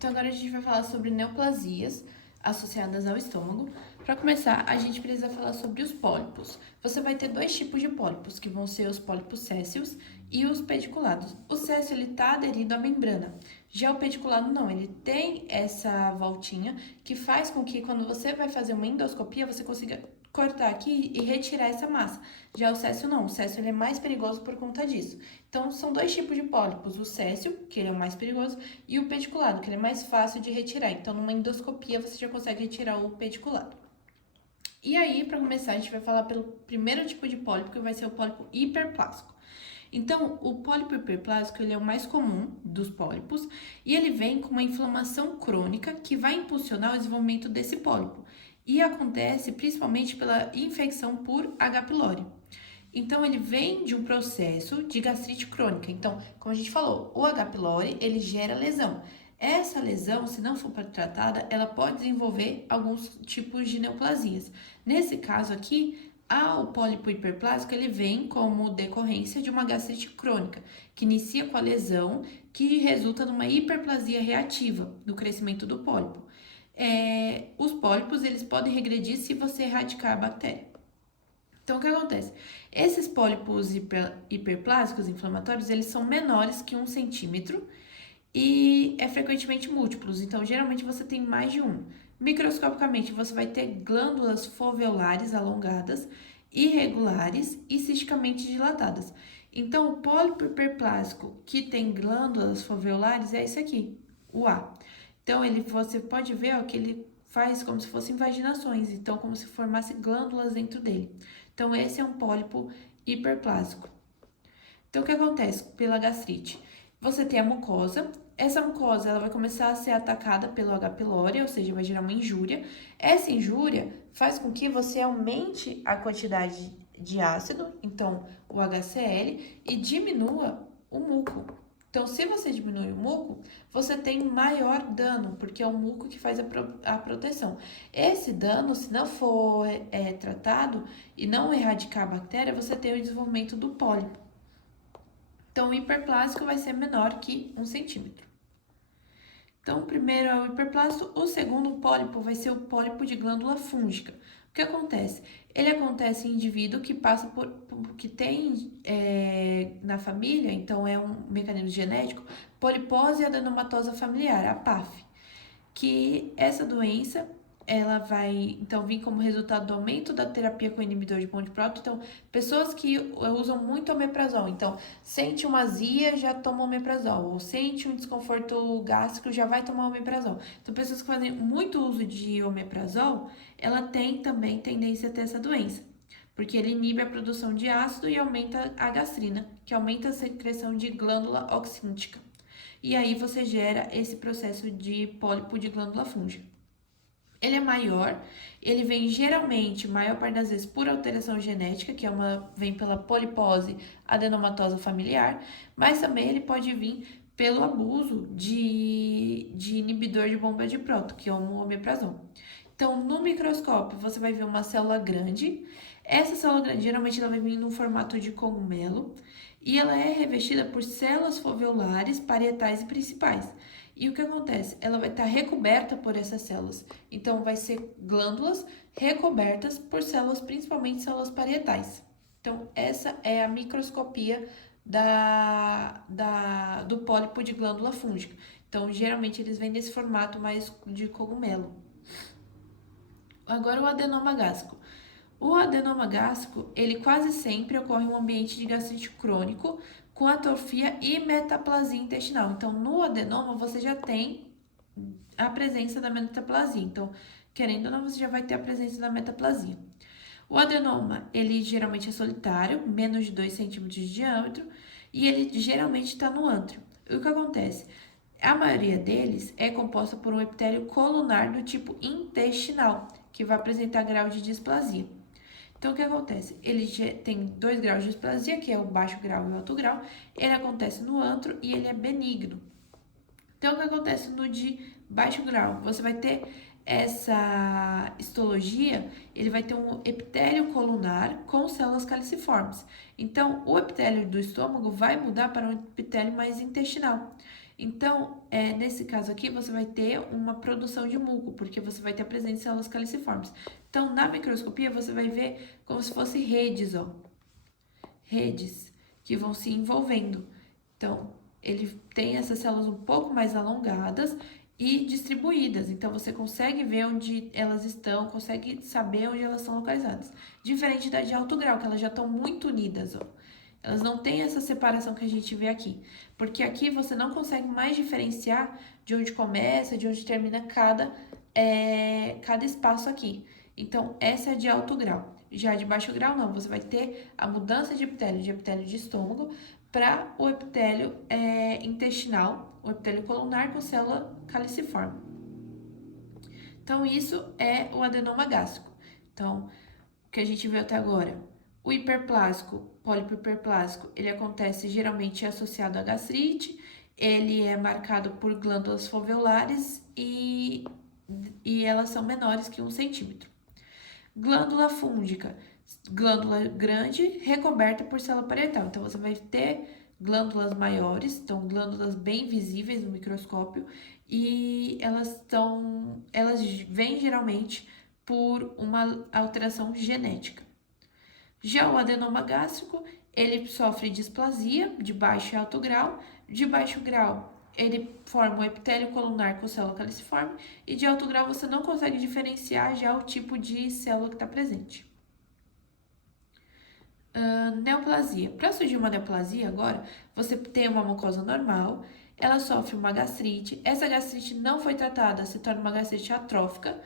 Então agora a gente vai falar sobre neoplasias associadas ao estômago. Para começar, a gente precisa falar sobre os pólipos. Você vai ter dois tipos de pólipos, que vão ser os pólipos sésseos e os pediculados. O séssio ele está aderido à membrana. Já o pediculado não, ele tem essa voltinha que faz com que quando você vai fazer uma endoscopia, você consiga cortar aqui e retirar essa massa. Já o séssio não, o séssio ele é mais perigoso por conta disso. Então, são dois tipos de pólipos, o séssio, que ele é o mais perigoso, e o pediculado, que ele é mais fácil de retirar. Então, numa endoscopia, você já consegue retirar o pediculado. E aí, para começar, a gente vai falar pelo primeiro tipo de pólipo, que vai ser o pólipo hiperplásico. Então, o pólipo hiperplásico ele é o mais comum dos pólipos e ele vem com uma inflamação crônica que vai impulsionar o desenvolvimento desse pólipo. E acontece principalmente pela infecção por H. pylori. Então, ele vem de um processo de gastrite crônica. Então, como a gente falou, o H. pylori, ele gera lesão. Essa lesão, se não for tratada, ela pode desenvolver alguns tipos de neoplasias. Nesse caso aqui, o pólipo hiperplásico, ele vem como decorrência de uma gastrite crônica, que inicia com a lesão, que resulta numa hiperplasia reativa do crescimento do pólipo. Os pólipos, eles podem regredir se você erradicar a bactéria. Então, o que acontece? Esses pólipos hiperplásicos inflamatórios, eles são menores que 1 centímetro e frequentemente múltiplos. Então, geralmente você tem mais de um. Microscopicamente, você vai ter glândulas foveolares alongadas, irregulares e cisticamente dilatadas. Então, o pólipo hiperplásico que tem glândulas foveolares é esse aqui, o A. Então, você pode ver ó, que ele faz como se fossem vaginações, então como se formasse glândulas dentro dele. Então, esse é um pólipo hiperplásico. Então, o que acontece pela gastrite? Você tem a mucosa, essa mucosa ela vai começar a ser atacada pelo H. pylori, ou seja, vai gerar uma injúria. Essa injúria faz com que você aumente a quantidade de ácido, então o HCl, e diminua o muco. Então, se você diminui o muco, você tem maior dano, porque é o muco que faz a proteção. Esse dano, se não for tratado e não erradicar a bactéria, você tem o desenvolvimento do pólipo. Então, o hiperplásico vai ser menor que 1 centímetro. Então, o primeiro é o hiperplásico, o segundo pólipo vai ser o pólipo de glândula fúngica. O que acontece? Ele acontece em indivíduo que passa que tem na família, então é um mecanismo genético, polipose adenomatosa familiar, a PAF, que essa doença ela vai, então, vir como resultado do aumento da terapia com inibidor de ponto de próton. Então, pessoas que usam muito omeprazol. Então, sente uma azia, já toma omeprazol. Ou sente um desconforto gástrico, já vai tomar omeprazol. Então, pessoas que fazem muito uso de omeprazol, ela tem também tendência a ter essa doença. Porque ele inibe a produção de ácido e aumenta a gastrina, que aumenta a secreção de glândula oxíntica. E aí, você gera esse processo de pólipo de glândula fúngica. Ele é maior, ele vem geralmente, maior parte das vezes, por alteração genética, que vem pela polipose adenomatosa familiar, mas também ele pode vir pelo abuso de inibidor de bomba de próton, que é o omeprazol. Então, no microscópio, você vai ver uma célula grande. Essa célula grande, geralmente, ela vai vir no formato de cogumelo e ela é revestida por células foveolares, parietais e principais. E o que acontece? Ela vai estar recoberta por essas células. Então, vai ser glândulas recobertas por células, principalmente células parietais. Então, essa é a microscopia do pólipo de glândula fúngica. Então, geralmente, eles vêm nesse formato mais de cogumelo. Agora, o adenoma gástrico. O adenoma gástrico, ele quase sempre ocorre em um ambiente de gastrite crônico, com atrofia e metaplasia intestinal. Então, no adenoma, você já tem a presença da metaplasia. Então, querendo ou não, você já vai ter a presença da metaplasia. O adenoma, ele geralmente é solitário, menos de 2 centímetros de diâmetro, e ele geralmente está no ântrio. E o que acontece? A maioria deles é composta por um epitélio colunar do tipo intestinal, que vai apresentar grau de displasia. Então, o que acontece? Ele tem 2 graus de displasia, que é o baixo grau e o alto grau. Ele acontece no antro e ele é benigno. Então, o que acontece no de baixo grau? Você vai ter essa histologia, ele vai ter um epitélio colunar com células caliciformes. Então, o epitélio do estômago vai mudar para um epitélio mais intestinal. Então, nesse caso aqui, você vai ter uma produção de muco, porque você vai ter a presença de células caliciformes. Então, na microscopia, você vai ver como se fossem redes, ó. Redes que vão se envolvendo. Então, ele tem essas células um pouco mais alongadas e distribuídas. Então, você consegue ver onde elas estão, consegue saber onde elas estão localizadas. Diferente da de alto grau, que elas já estão muito unidas, ó. Elas não têm essa separação que a gente vê aqui. Porque aqui você não consegue mais diferenciar de onde começa, de onde termina cada espaço aqui. Então, essa é de alto grau. Já de baixo grau, não. Você vai ter a mudança de epitélio de estômago para o epitélio intestinal, o epitélio colunar com célula caliciforme. Então, isso é o adenoma gástrico. Então, o que a gente viu até agora. O hiperplásico, pólipo hiperplásico, ele acontece geralmente associado à gastrite, ele é marcado por glândulas foveolares e elas são menores que 1 centímetro. Glândula fúngica, glândula grande recoberta por célula parietal. Então, você vai ter glândulas maiores, então glândulas bem visíveis no microscópio, e elas vêm geralmente por uma alteração genética. Já o adenoma gástrico, ele sofre displasia de baixo e alto grau. De baixo grau, ele forma um epitélio colunar com célula caliciforme, e de alto grau você não consegue diferenciar já o tipo de célula que está presente. Neoplasia. Para surgir uma neoplasia agora, você tem uma mucosa normal, ela sofre uma gastrite, essa gastrite não foi tratada, se torna uma gastrite atrófica,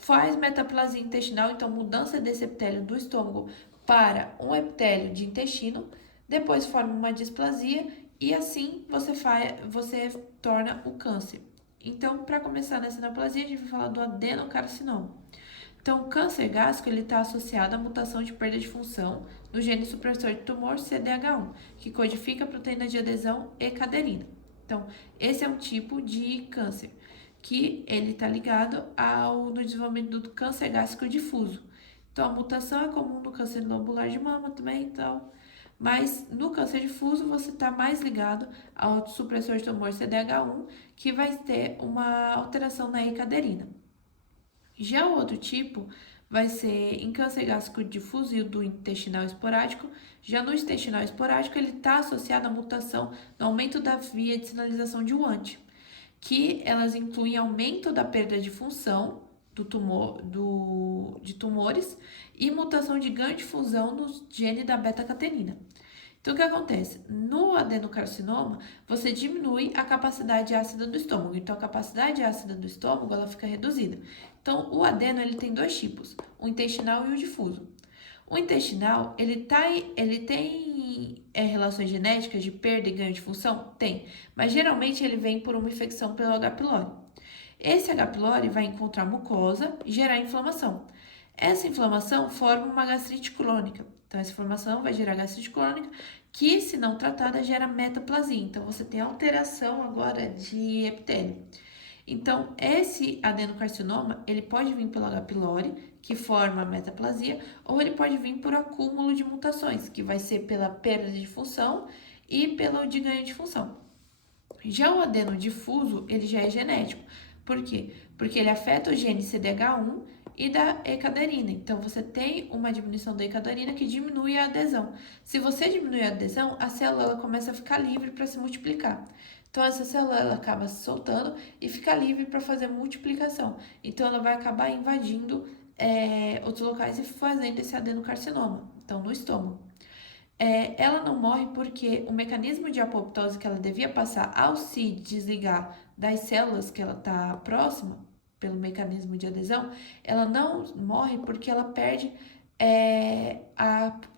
faz metaplasia intestinal, então mudança desse epitélio do estômago para um epitélio de intestino, depois forma uma displasia e assim você torna o câncer. Então, para começar nessa neoplasia, a gente vai falar do adenocarcinoma. Então, o câncer gástrico está associado à mutação de perda de função no gene supressor de tumor CDH1, que codifica a proteína de adesão e caderina. Então, esse é um tipo de câncer que ele está ligado no desenvolvimento do câncer gástrico difuso. Então, a mutação é comum no câncer lobular de mama também, então, mas no câncer difuso você está mais ligado ao supressor de tumor CDH1, que vai ter uma alteração na E-caderina. Já o outro tipo vai ser em câncer gástrico difuso e o do intestinal esporádico. Já no intestinal esporádico, ele está associado à mutação no aumento da via de sinalização de Wnt, que elas incluem aumento da perda de função de tumores e mutação de ganho de fusão no gene da beta-catenina. Então, o que acontece? No adenocarcinoma, você diminui a capacidade ácida do estômago. Então, a capacidade ácida do estômago, ela fica reduzida. Então, o adeno, ele tem dois tipos, o intestinal e o difuso. O intestinal, ele tem relações genéticas de perda e ganho de função? Tem, mas geralmente ele vem por uma infecção pelo H. pylori. Esse H. pylori vai encontrar mucosa e gerar inflamação. Essa inflamação forma uma gastrite crônica. Então, essa inflamação vai gerar gastrite crônica, que, se não tratada, gera metaplasia. Então, você tem alteração agora de epitélio. Então, esse adenocarcinoma, ele pode vir pelo H. pylori, que forma a metaplasia, ou ele pode vir por acúmulo de mutações, que vai ser pela perda de função e pelo de ganho de função. Já o adeno difuso, ele já é genético. Por quê? Porque ele afeta o gene CDH1 e da E-caderina. Então, você tem uma diminuição da E-caderina que diminui a adesão. Se você diminui a adesão, a célula ela começa a ficar livre para se multiplicar. Então, essa célula ela acaba se soltando e fica livre para fazer multiplicação. Então, ela vai acabar invadindo outros locais e fazendo esse adenocarcinoma, então no estômago. Ela não morre porque o mecanismo de apoptose que ela devia passar ao se desligar das células que ela está próxima, pelo mecanismo de adesão, ela não morre porque ela perde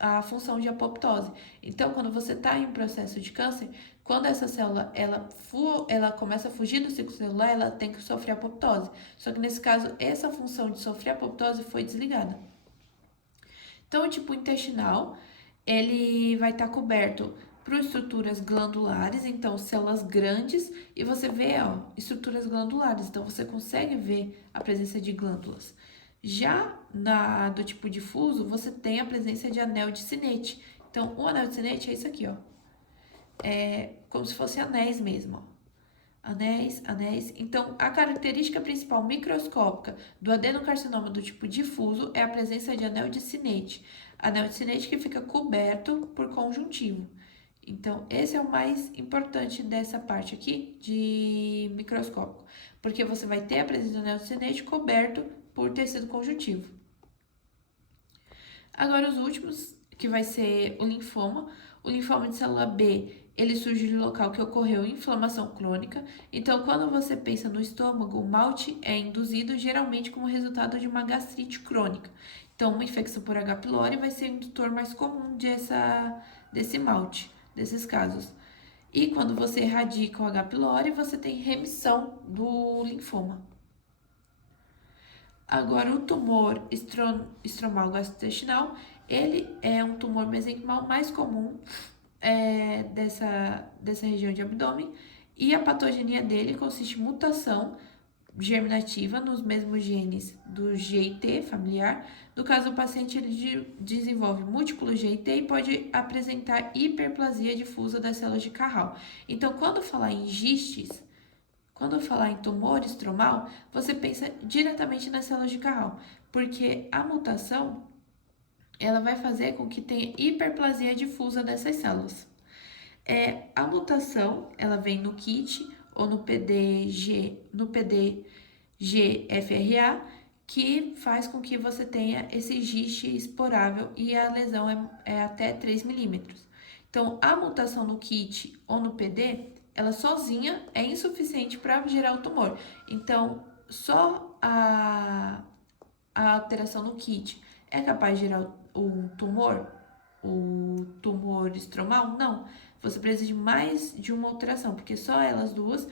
a função de apoptose. Então, quando você está em um processo de câncer, quando essa célula ela começa a fugir do ciclo celular, ela tem que sofrer apoptose. Só que nesse caso, essa função de sofrer apoptose foi desligada. Então, o tipo intestinal, ele vai estar coberto por estruturas glandulares, então células grandes, e você vê, ó, estruturas glandulares, então você consegue ver a presença de glândulas. Já do tipo difuso, você tem a presença de anel de Synnet. Então, o anel de Synnet é isso aqui, ó. É como se fosse anéis mesmo, ó. anéis. Então, a característica principal microscópica do adenocarcinoma do tipo difuso é a presença de anel de Syneit. Anel de Syneit que fica coberto por conjuntivo. Então, esse é o mais importante dessa parte aqui de microscópico, porque você vai ter a presença do anel de Syneit coberto por tecido conjuntivo. Agora, os últimos, que vai ser o linfoma. O linfoma de célula B, ele surge no local que ocorreu inflamação crônica. Então, quando você pensa no estômago, o malte é induzido geralmente como resultado de uma gastrite crônica. Então, uma infecção por H. pylori vai ser o indutor mais comum desse malte, desses casos. E quando você erradica o H. pylori, você tem remissão do linfoma. Agora, o tumor estromal gastrointestinal, ele é um tumor mesenquimal mais comum dessa região de abdômen, e a patogenia dele consiste em mutação germinativa nos mesmos genes do GIT familiar. No caso, o paciente ele desenvolve múltiplo GIT e pode apresentar hiperplasia difusa das células de Carral. Então, quando falar em gistes, quando falar em tumor estromal, você pensa diretamente nas células de Carral, porque a mutação ela vai fazer com que tenha hiperplasia difusa dessas células. A mutação, ela vem no KIT ou no PDGFRA, que faz com que você tenha esse giste esporável e a lesão é até 3 milímetros. Então, a mutação no KIT ou no PD, ela sozinha é insuficiente para gerar o tumor. Então, só a alteração no KIT é capaz de gerar o tumor estromal? Não. Você precisa de mais de uma alteração, porque só elas duas,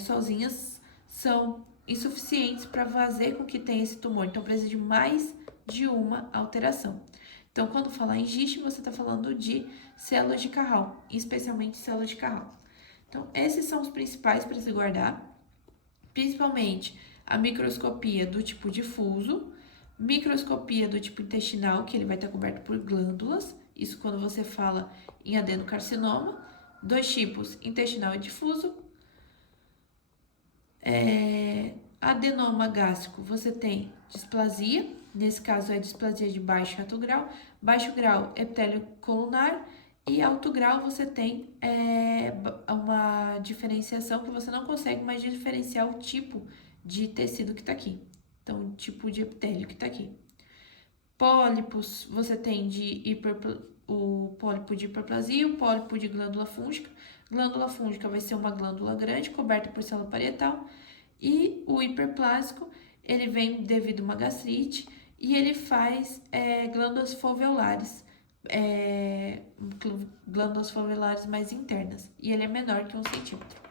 sozinhas, são insuficientes para fazer com que tenha esse tumor. Então, precisa de mais de uma alteração. Então, quando falar em giste, você está falando de células de Carral, especialmente células de Carral. Então, esses são os principais para se guardar, principalmente a microscopia do tipo difuso, microscopia do tipo intestinal, que ele vai estar coberto por glândulas, isso quando você fala em adenocarcinoma, dois tipos, intestinal e difuso. Adenoma gástrico, você tem displasia, nesse caso é displasia de baixo e alto grau. Baixo grau, epitélio colunar, e alto grau você tem uma diferenciação que você não consegue mais diferenciar o tipo de tecido que está aqui. Então, o tipo de epitélio que está aqui. Pólipos, você tem o pólipo de hiperplasia e o pólipo de glândula fúngica. Glândula fúngica vai ser uma glândula grande, coberta por célula parietal. E o hiperplásico, ele vem devido a uma gastrite e ele faz glândulas foveolares mais internas. E ele é menor que 1 centímetro.